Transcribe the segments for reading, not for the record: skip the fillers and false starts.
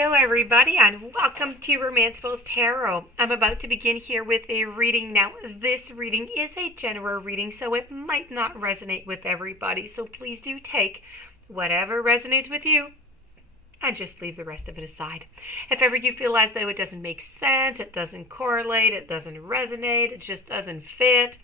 Hello everybody and welcome to Romanceful's Tarot. I'm about to begin here with a reading. Now this reading is a general reading, so it might not resonate with everybody, so please do take whatever resonates with you and just leave the rest of it aside. If ever you feel as though it doesn't make sense, it doesn't correlate, it doesn't resonate, it just doesn't fit,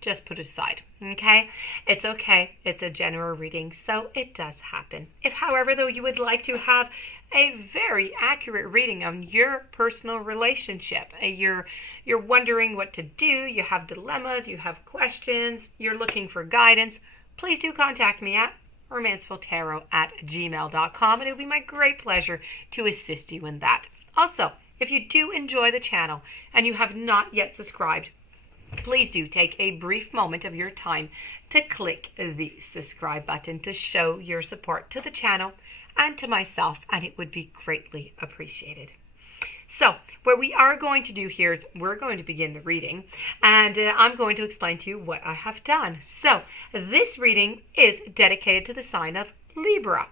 just put it aside, okay? It's okay. It's a general reading, so it does happen. If, however, though, you would like to have a very accurate reading on your personal relationship, you're wondering what to do, you have dilemmas, you have questions, you're looking for guidance, please do contact me at romancefultarot@gmail.com, and it will be my great pleasure to assist you in that. Also, if you do enjoy the channel and you have not yet subscribed, please do take a brief moment of your time to click the subscribe button to show your support to the channel and to myself, and it would be greatly appreciated. So what we are going to do here is we're going to begin the reading, and I'm going to explain to you what I have done. So this reading is dedicated to the sign of Libra.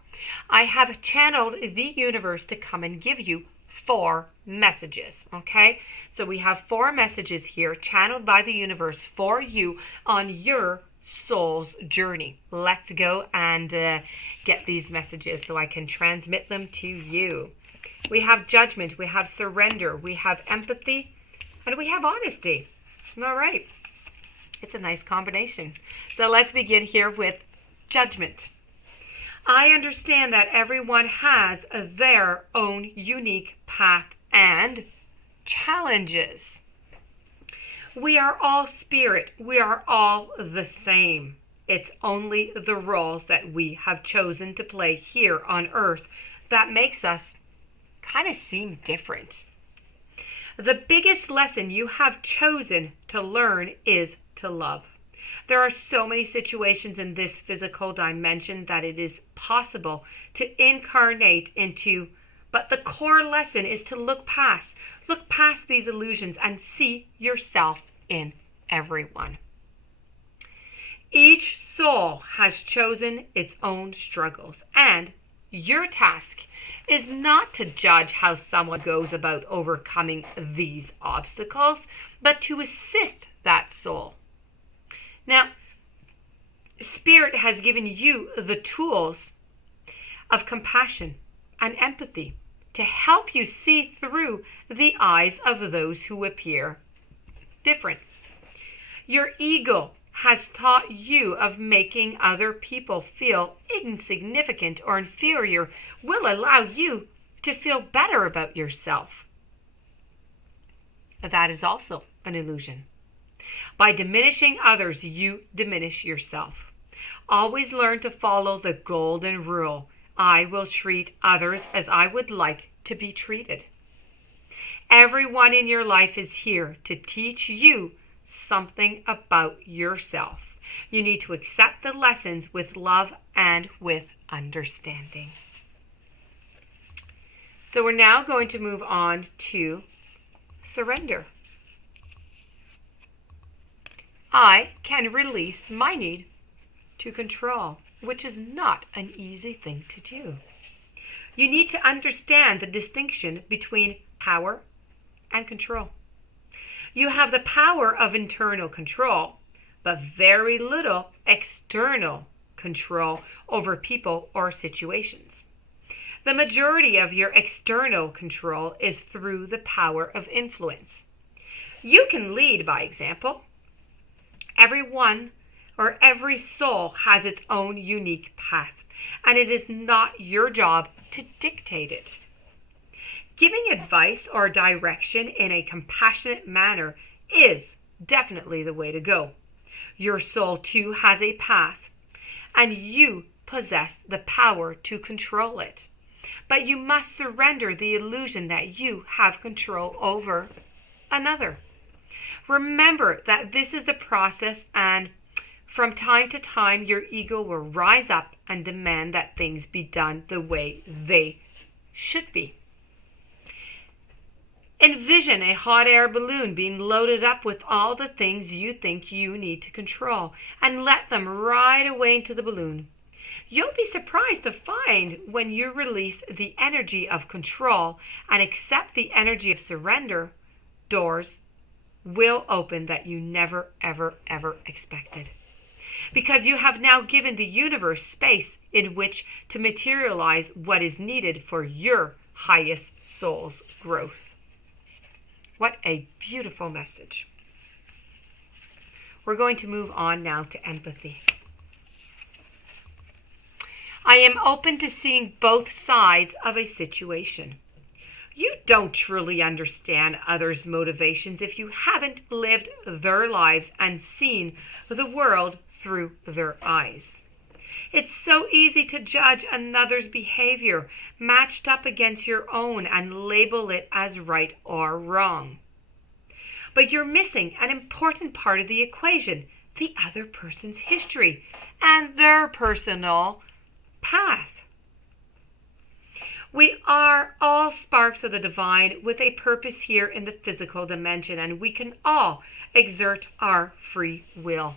I have channeled the universe to come and give you 4 messages, okay? So we have 4 messages here channeled by the universe for you on your soul's journey. Let's go and get these messages so I can transmit them to you. We have judgment, we have surrender, we have empathy, and we have honesty. All right. It's a nice combination. So let's begin here with judgment. I understand that everyone has their own unique path and challenges. We are all spirit. We are all the same. It's only the roles that we have chosen to play here on earth that makes us kind of seem different. The biggest lesson you have chosen to learn is to love. There are so many situations in this physical dimension that it is possible to incarnate into, but the core lesson is to look past these illusions and see yourself in everyone. Each soul has chosen its own struggles, and your task is not to judge how someone goes about overcoming these obstacles, but to assist that soul. Now, Spirit has given you the tools of compassion and empathy to help you see through the eyes of those who appear different. Your ego has taught you of making other people feel insignificant or inferior will allow you to feel better about yourself. That is also an illusion. By diminishing others, you diminish yourself. Always learn to follow the golden rule. I will treat others as I would like to be treated. Everyone in your life is here to teach you something about yourself. You need to accept the lessons with love and with understanding. So we're now going to move on to surrender. I can release my need to control, which is not an easy thing to do. You need to understand the distinction between power and control. You have the power of internal control, but very little external control over people or situations. The majority of your external control is through the power of influence. You can lead by example. Everyone or every soul has its own unique path, and it is not your job to dictate it. Giving advice or direction in a compassionate manner is definitely the way to go. Your soul too has a path, and you possess the power to control it. But you must surrender the illusion that you have control over another. Remember that this is the process, and from time to time your ego will rise up and demand that things be done the way they should be. Envision a hot air balloon being loaded up with all the things you think you need to control, and let them ride away into the balloon. You'll be surprised to find when you release the energy of control and accept the energy of surrender, doors will open that you never, ever, ever expected. Because you have now given the universe space in which to materialize what is needed for your highest soul's growth. What a beautiful message. We're going to move on now to empathy. I am open to seeing both sides of a situation. You don't truly understand others' motivations if you haven't lived their lives and seen the world through their eyes. It's so easy to judge another's behavior matched up against your own and label it as right or wrong. But you're missing an important part of the equation, the other person's history and their personal path. We are all sparks of the divine with a purpose here in the physical dimension, and we can all exert our free will.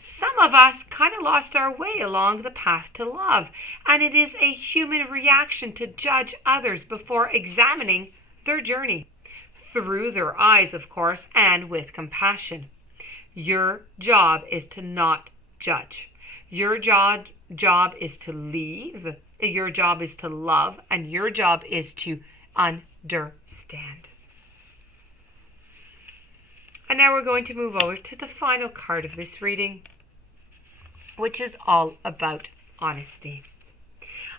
Some of us kind of lost our way along the path to love, and it is a human reaction to judge others before examining their journey. Through their eyes, of course, and with compassion. Your job is to not judge. Your job is to leave. Your job is to love. And your job is to understand. And now we're going to move over to the final card of this reading, which is all about honesty.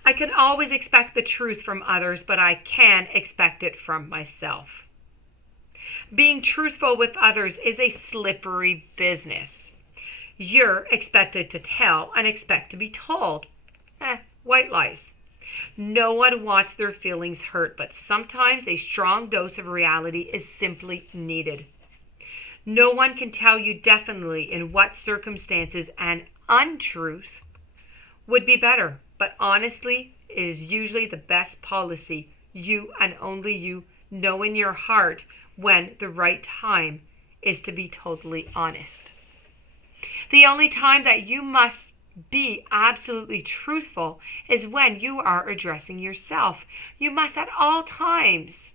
I can always expect the truth from others, but I can expect it from myself. Being truthful with others is a slippery business. You're expected to tell and expect to be told. White lies. No one wants their feelings hurt, but sometimes a strong dose of reality is simply needed. No one can tell you definitely in what circumstances an untruth would be better, but honestly is usually the best policy. You and only you know in your heart when the right time is to be totally honest. The only time that you must be absolutely truthful is when you are addressing yourself. You must at all times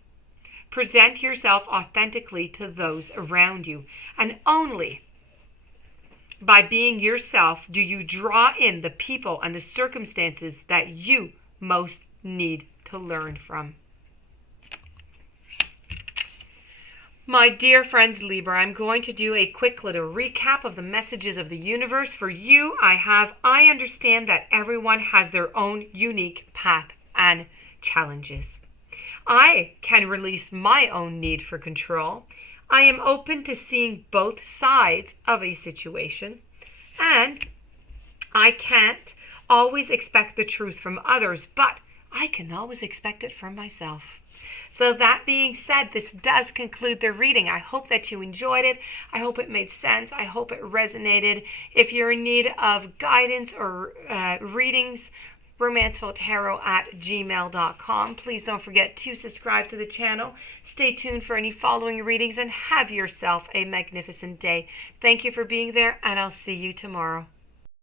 present yourself authentically to those around you, and only by being yourself do you draw in the people and the circumstances that you most need to learn from. My dear friends Libra, I'm going to do a quick little recap of the messages of the universe. For you, I understand that everyone has their own unique path and challenges. I can release my own need for control. I am open to seeing both sides of a situation. And I can't always expect the truth from others, but I can always expect it from myself. So that being said, this does conclude the reading. I hope that you enjoyed it. I hope it made sense. I hope it resonated. If you're in need of guidance or readings, romancefultarot@gmail.com. Please don't forget to subscribe to the channel. Stay tuned for any following readings and have yourself a magnificent day. Thank you for being there, and I'll see you tomorrow.